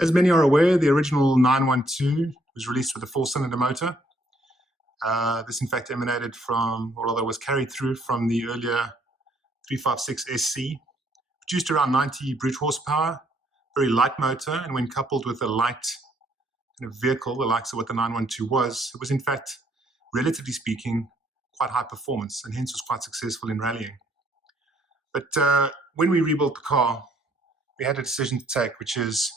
As many are aware, the original 912 was released with a 4-cylinder motor. This in fact emanated from, or rather was carried through from the earlier 356 SC, produced around 90 brute horsepower, very light motor, and when coupled with a light kind of vehicle, the likes of what the 912 was, it was in fact, relatively speaking, quite high performance, and hence was quite successful in rallying. But when we rebuilt the car, we had a decision to take, which is,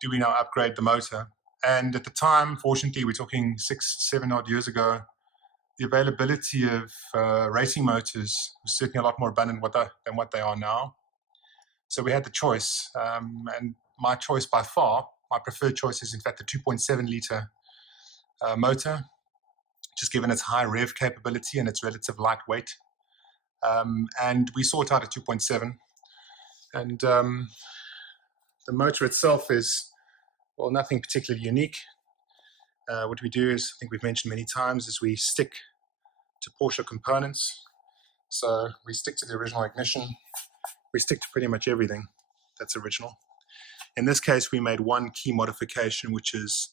do we now upgrade the motor? And at the time, fortunately, we're talking 6-7 odd years ago, the availability of racing motors was certainly a lot more abundant than what they are now. So we had the choice, and my choice by far, my preferred choice is in fact the 2.7 litre motor, just given its high rev capability and its relative lightweight. And we sought out a 2.7, and the motor itself is, well, nothing particularly unique. What we do is, I think we've mentioned many times, is we stick to Porsche components. So we stick to the original ignition. We stick to pretty much everything that's original. In this case, we made one key modification, which is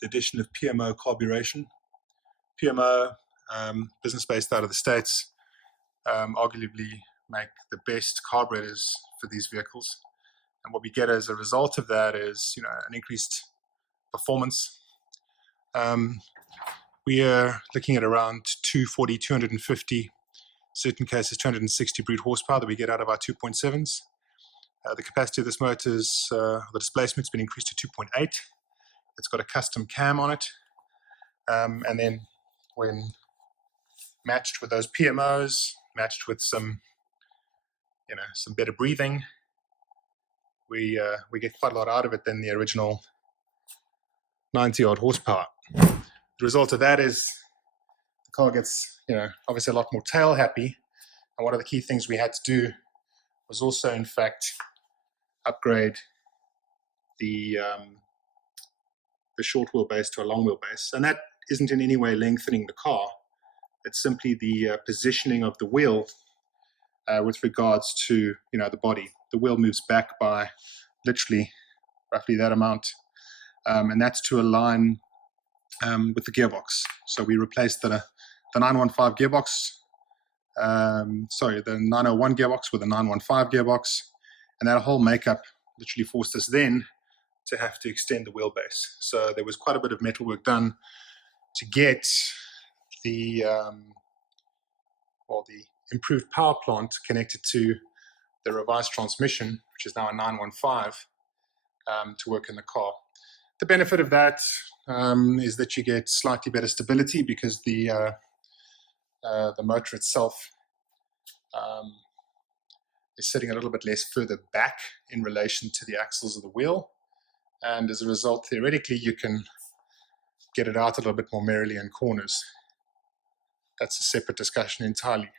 the addition of PMO carburation. PMO, business based out of the States, arguably make the best carburetors for these vehicles. And what we get as a result of that is, an increased performance. We are looking at around 240, 250, certain cases 260 brute horsepower that we get out of our 2.7s. The capacity of this motor is, the displacement's been increased to 2.8. It's got a custom cam on it. And then when matched with those PMOs, matched with some better breathing, we get quite a lot out of it than the original 90 odd horsepower. The result of that is the car gets, obviously a lot more tail happy. And one of the key things we had to do was also, in fact, upgrade the short wheelbase to a long wheelbase. And that isn't in any way lengthening the car. It's simply the positioning of the wheel with regards to, the body. The wheel moves back by literally roughly that amount. And that's to align with the gearbox. So we replaced the 915 gearbox, the 901 gearbox with a 915 gearbox. And that whole makeup literally forced us then to have to extend the wheelbase. So there was quite a bit of metal work done to get the improved power plant connected to the revised transmission, which is now a 915, to work in the car. The benefit of that is that you get slightly better stability because the motor itself is sitting a little bit less further back in relation to the axles of the wheel. And as a result, theoretically, you can get it out a little bit more merrily in corners. That's a separate discussion entirely.